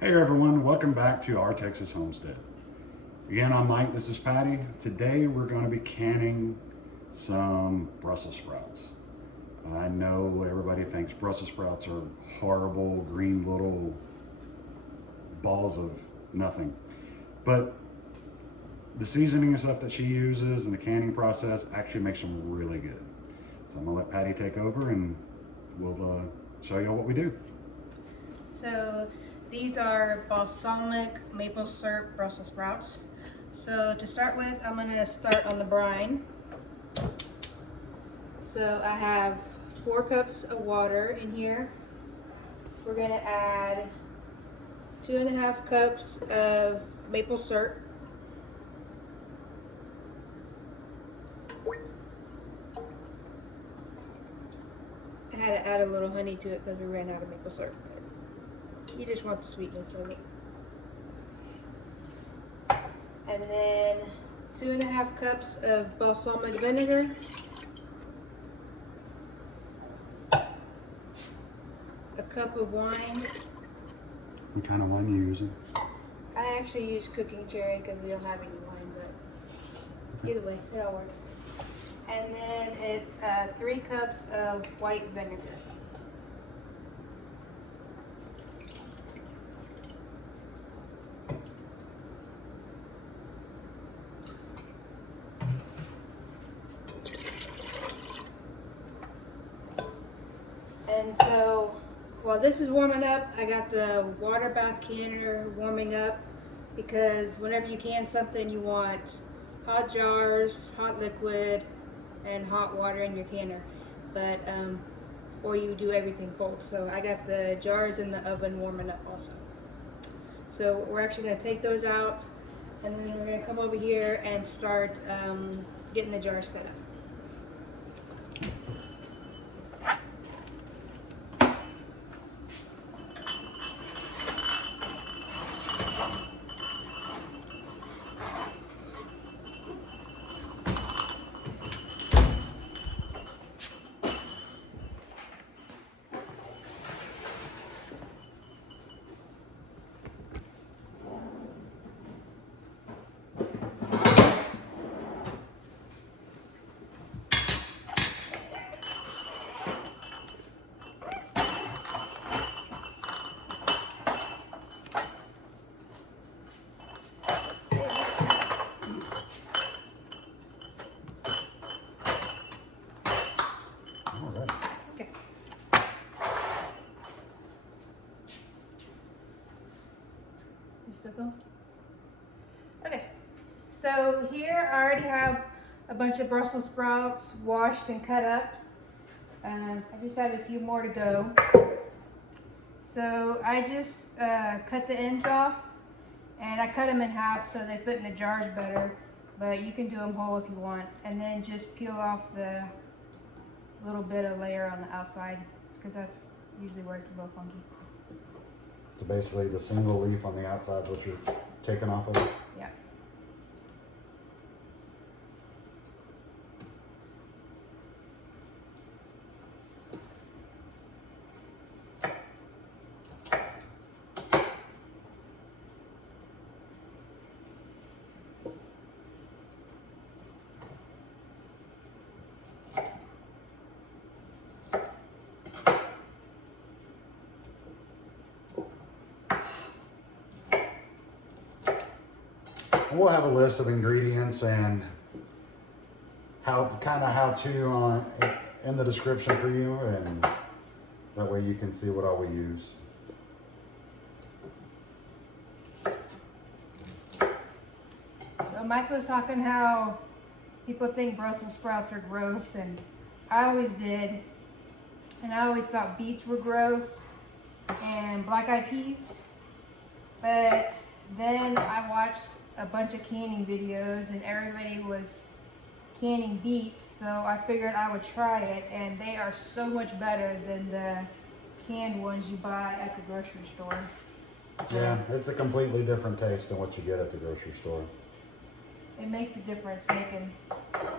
Hey everyone, welcome back to Our Texas Homestead. Again, I'm Mike, this is Patty. Today we're going to be canning some Brussels sprouts. I know everybody thinks Brussels sprouts are horrible, green little balls of nothing. But the seasoning and stuff that she uses and the canning process actually makes them really good. So I'm going to let Patty take over and we'll show you what we do. So these are balsamic maple syrup Brussels sprouts. So to start with, I'm gonna start on the brine. So I have 4 cups of water in here. We're gonna add 2.5 cups of maple syrup. I had to add a little honey to it because we ran out of maple syrup. You just want the sweetness of it. And then 2.5 cups of balsamic vinegar. A cup of wine. What kind of wine are you using? I actually use cooking cherry because we don't have any wine, but either way, it all works. And then it's 3 cups of white vinegar. And so while this is warming up, I got the water bath canner warming up because whenever you can something, you want hot jars, hot liquid, and hot water in your canner. But or you do everything cold. So I got the jars in the oven warming up also. So we're actually going to take those out, and then we're going to come over here and start getting the jars set up. Okay, so here I already have a bunch of Brussels sprouts washed and cut up. I just have a few more to go. So I just cut the ends off, and I cut them in half so they fit in the jars better, but you can do them whole if you want. And then just peel off the little bit of layer on the outside, because that's usually where it's a little funky. So basically the single leaf on the outside, what you're taking off of it? Yeah. We'll have a list of ingredients and how-to on in the description for you, and that way you can see what all we use. So Mike was talking how people think Brussels sprouts are gross, and I always did. And I always thought beets were gross and black-eyed peas. But then I watched a bunch of canning videos and everybody was canning beets, so I figured I would try it, and they are so much better than the canned ones you buy at the grocery store. So Yeah, it's a completely different taste than what you get at the grocery store. it makes a difference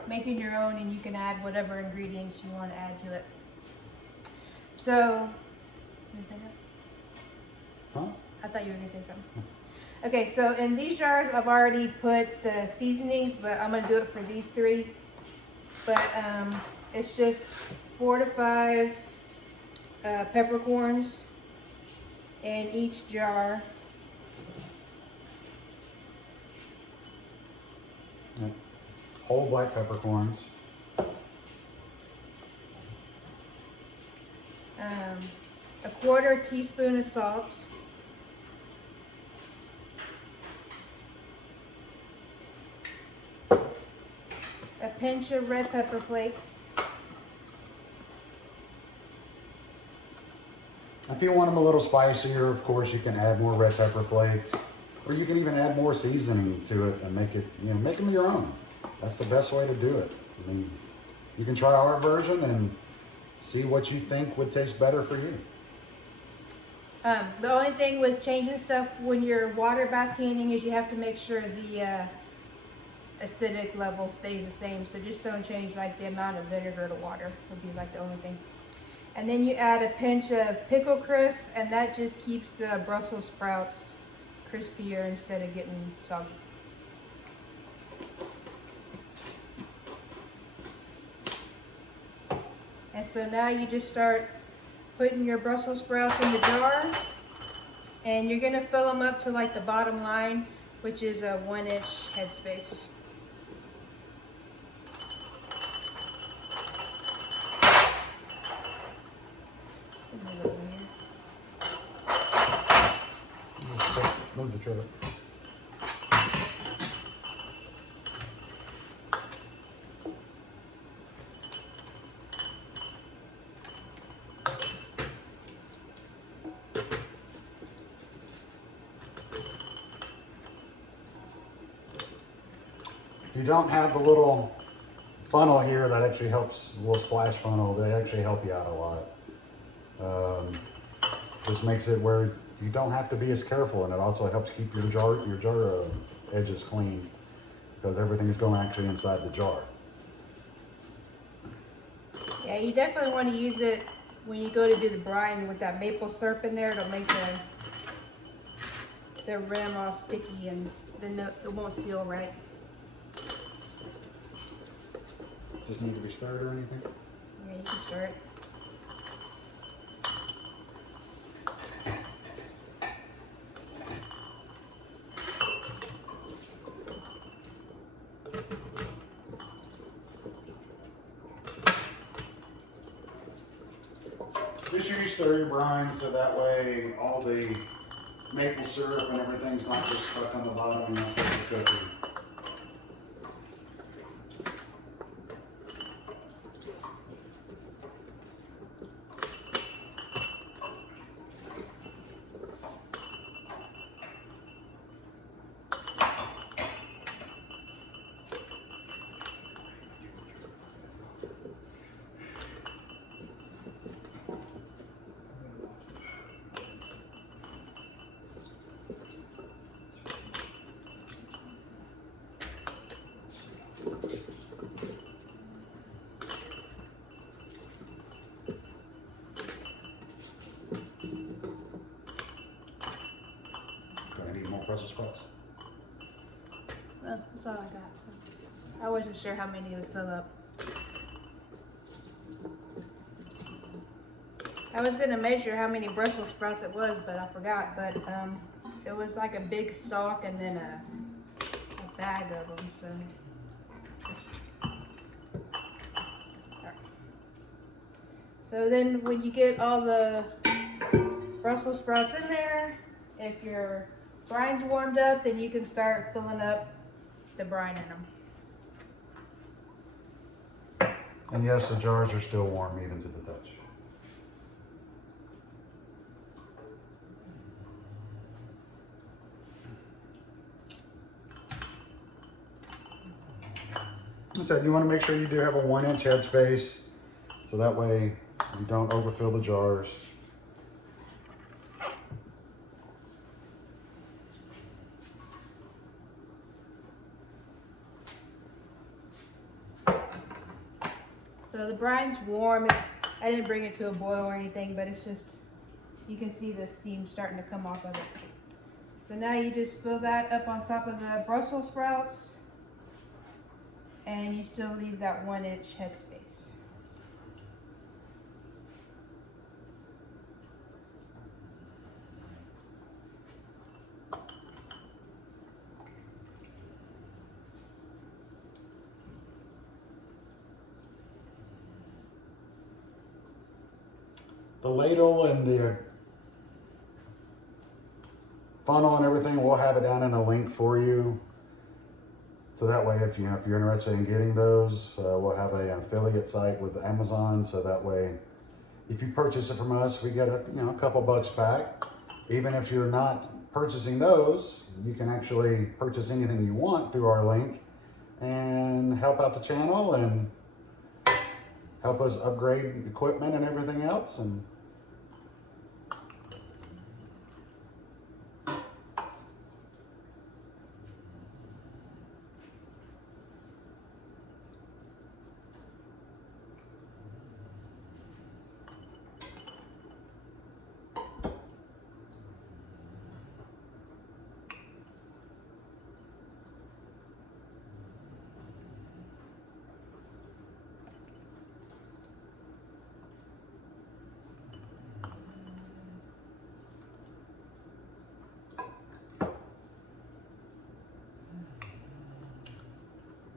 making your own, and you can add whatever ingredients you want to add to it. So, you say that? Huh? I thought you were gonna say something. Okay, so in these jars, I've already put the seasonings, but I'm gonna do it for these three. But it's just 4 to 5 peppercorns in each jar. Whole black peppercorns. A 1/4 teaspoon of salt. A pinch of red pepper flakes. If you want them a little spicier, of course, you can add more red pepper flakes, or you can even add more seasoning to it and make it, make them your own. That's the best way to do it. I mean, you can try our version and see what you think would taste better for you. The only thing with changing stuff when you're water bath canning is you have to make sure the acidic level stays the same. So just don't change like the amount of vinegar to water would be like the only thing. And then you add a pinch of pickle crisp, and that just keeps the Brussels sprouts crispier instead of getting soggy. And so now you just start putting your Brussels sprouts in the jar, and you're gonna fill them up to like the bottom line, which is a 1-inch headspace. Move the trailer. If you don't have the little funnel here that actually helps, the little splash funnel, they actually help you out a lot. Just makes it where you don't have to be as careful, and it also helps keep your jar edges clean because everything is going actually inside the jar. Yeah, you definitely want to use it when you go to do the brine with that maple syrup in there. It'll make the rim all sticky, and then it won't seal right. Just need to be stirred or anything? Yeah, you can stir it. Make sure you stir your brine so that way all the maple syrup and everything's not just stuck on the bottom and not cooking. Brussels sprouts. Well, that's all I got. So I wasn't sure how many would fill up. I was gonna measure how many Brussels sprouts it was, but I forgot. But it was like a big stalk and then a bag of them. So. Right. So then when you get all the Brussels sprouts in there, if your brine's warmed up, then you can start filling up the brine in them. And yes, the jars are still warm even to the touch. Like I said, you want to make sure you do have a 1-inch headspace, so that way you don't overfill the jars. So the brine's warm. I didn't bring it to a boil or anything, but it's just, you can see the steam starting to come off of it. So now you just fill that up on top of the Brussels sprouts, and you still leave that 1-inch headspace. The ladle and the funnel and everything, we'll have it down in a link for you. So that way, if you're interested in getting those, we'll have an affiliate site with Amazon. So that way, if you purchase it from us, we get a couple bucks back. Even if you're not purchasing those, you can actually purchase anything you want through our link and help out the channel and help us upgrade equipment and everything else. And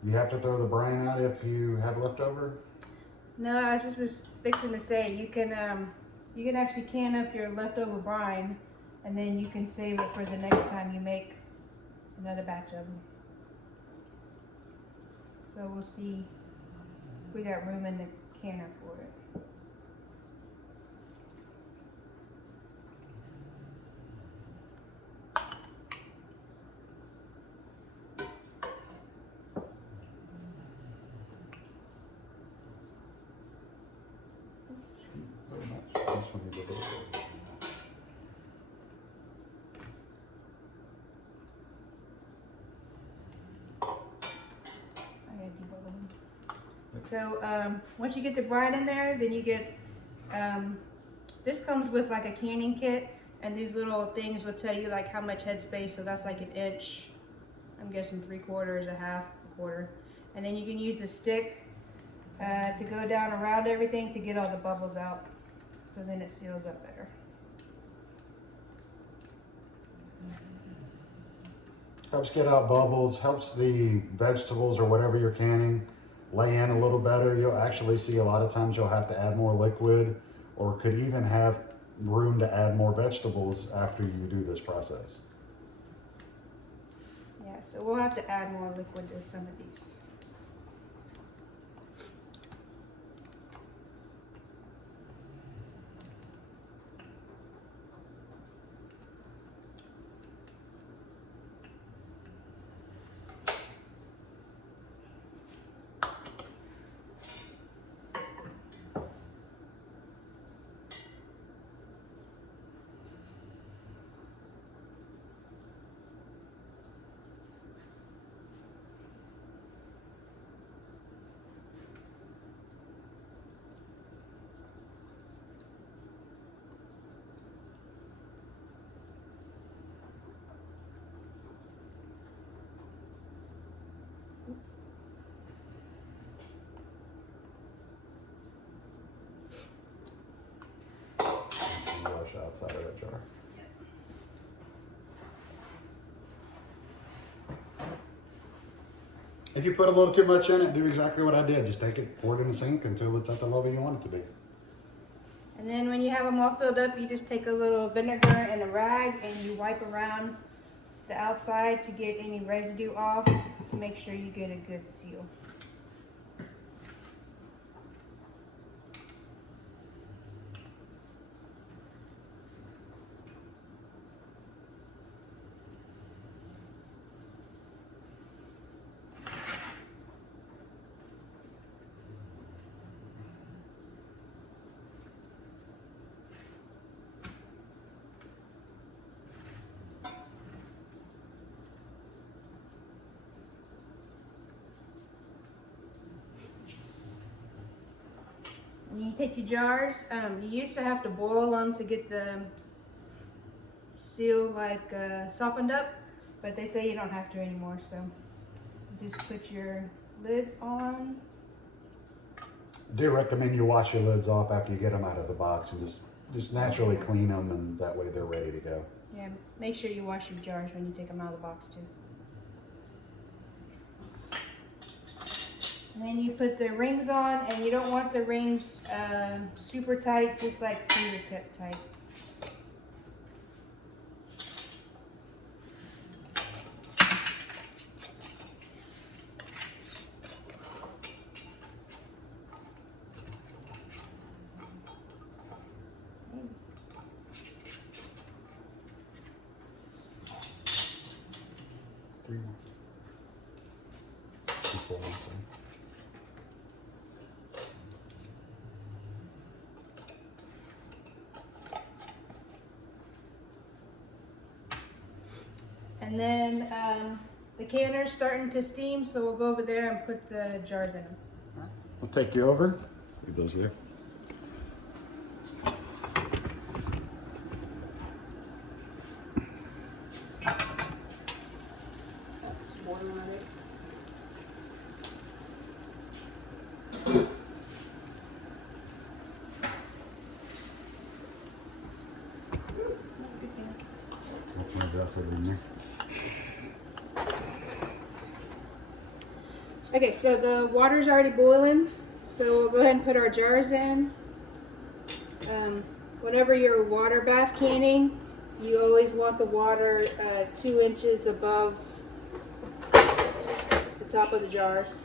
you have to throw the brine out if you have leftover. No, I was fixing to say you can actually can up your leftover brine, and then you can save it for the next time you make another batch of them. So we'll see if we got room in the canner for it. So once you get the brine in there, then you get, this comes with like a canning kit, and these little things will tell you like how much headspace, so that's like 1 inch, I'm guessing 3/4, a half, a quarter. And then you can use the stick to go down around everything to get all the bubbles out, so then it seals up better. Helps get out bubbles, helps the vegetables or whatever you're canning lay in a little better. You'll actually see a lot of times you'll have to add more liquid, or could even have room to add more vegetables after you do this process. Yeah, so we'll have to add more liquid to some of these. Wash outside of that jar. If you put a little too much in it, do exactly what I did. Just take it, pour it in the sink until it's at the level you want it to be. And then when you have them all filled up, you just take a little vinegar and a rag and you wipe around the outside to get any residue off, to make sure you get a good seal. When you take your jars, you used to have to boil them to get the seal like softened up, but they say you don't have to anymore. So just put your lids on. I do recommend you wash your lids off after you get them out of the box and just naturally clean them, and that way they're ready to go. Yeah, make sure you wash your jars when you take them out of the box too. And then you put the rings on, and you don't want the rings super tight, just like fingertip tight. Three more. Four more. And then the canner's starting to steam, so we'll go over there and put the jars in them. I'll take you over. Leave those there. Okay, so the water's already boiling, so we'll go ahead and put our jars in. Whenever you're water bath canning, you always want the water 2 inches above the top of the jars.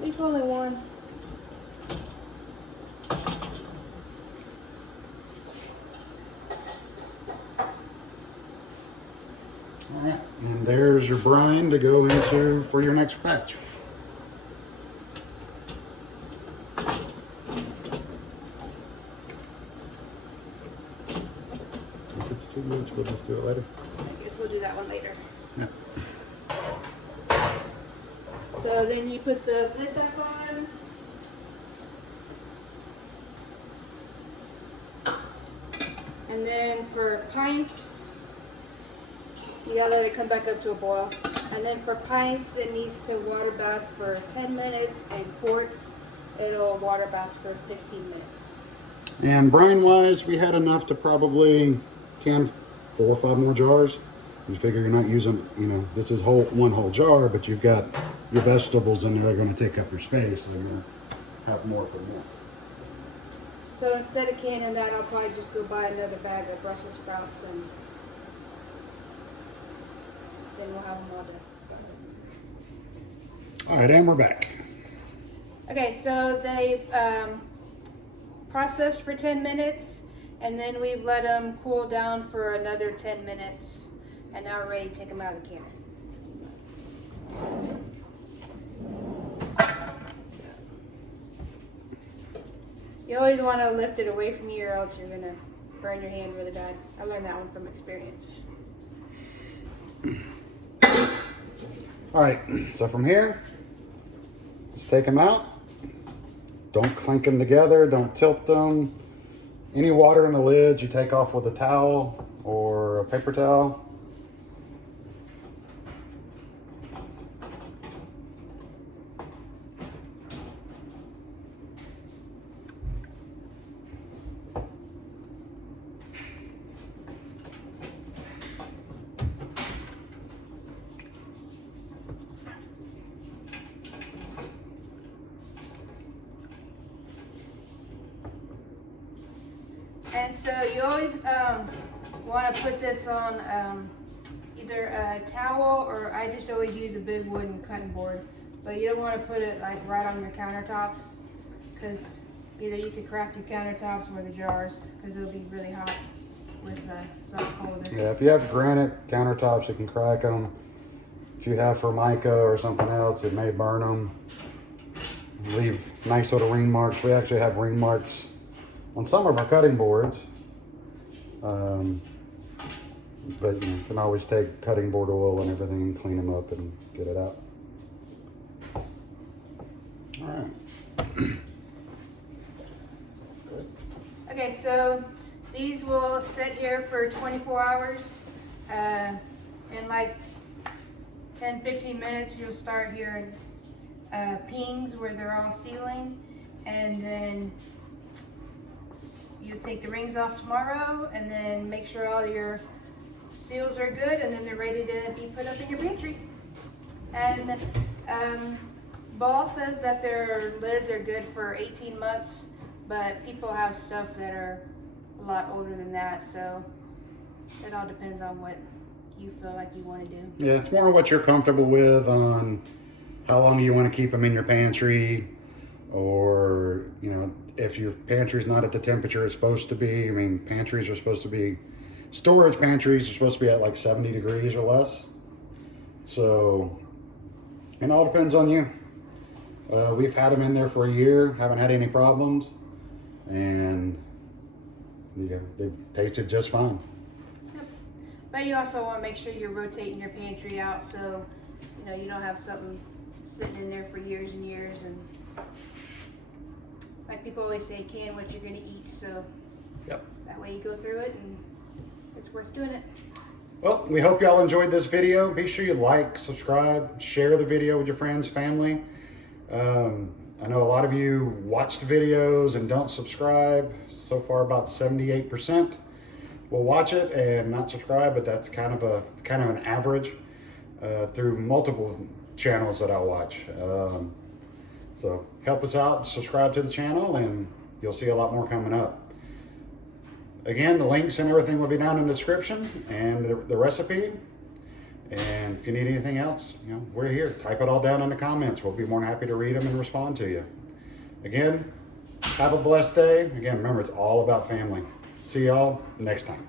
There's only one. All right, and there's your brine to go into for your next batch. If it's too much, we'll just do it later. I guess we'll do that one later. Yeah. So then you put the lid back on. And then for pints, you gotta let it come back up to a boil. And then for pints, it needs to water bath for 10 minutes, and quarts, it'll water bath for 15 minutes. And brine wise, we had enough to probably can 4 or 5 more jars. You figure you're not using, this is one whole jar, but you've got your vegetables in there are going to take up your space, so you're going to have more for more. So instead of canning that, I'll probably just go buy another bag of Brussel sprouts, and then we'll have them all done. All right, and we're back. Okay, so they processed for 10 minutes, and then we've let them cool down for another 10 minutes, and now we're ready to take them out of the canner. You always want to lift it away from you, or else you're going to burn your hand really bad. I learned that one from experience. All right, so from here, let's take them out. Don't clink them together, don't tilt them. Any water in the lids you take off with a towel or a paper towel. And so you always want to put this on either a towel, or I just always use a big wooden cutting board but you don't want to put it like right on your countertops, because either you could crack your countertops or the jars, because it'll be really hot with the salt holder. Yeah, if you have granite countertops, you can crack them. If you have Formica or something else, it may burn them. Leave nice little ring marks. We actually have ring marks on some of our cutting boards. But you can always take cutting board oil and everything and clean them up and get it out. All right. Okay, so these will sit here for 24 hours. In like 10-15 minutes, you'll start hearing pings where they're all sealing, and then you take the rings off tomorrow, and then make sure all your seals are good, and then they're ready to be put up in your pantry. And Ball says that their lids are good for 18 months, but people have stuff that are a lot older than that, so it all depends on what you feel like you want to do. Yeah, it's more what you're comfortable with on how long you want to keep them in your pantry, or you know, if your pantry's not at the temperature it's supposed to be. I mean, pantries are supposed to be, storage pantries are supposed to be at like 70 degrees or less. So it all depends on you. We've had them in there for a year, haven't had any problems, and yeah, they've tasted just fine. Yep. But you also want to make sure you're rotating your pantry out, so you know you don't have something sitting in there for years and years. And like people always say, can what you're going to eat, so Yep. that way you go through it and it's worth doing it. Well, we hope y'all enjoyed this video. Be sure you like, subscribe, share the video with your friends, family. I know a lot of you watch the videos and don't subscribe. So far, about 78% will watch it and not subscribe, but that's kind of an average through multiple channels that I watch. So help us out, subscribe to the channel, and you'll see a lot more coming up. Again, the links and everything will be down in the description, and the recipe. And if you need anything else, you know, we're here. Type it all down in the comments. We'll be more than happy to read them and respond to you. Again, have a blessed day. Again, remember, it's all about family. See y'all next time.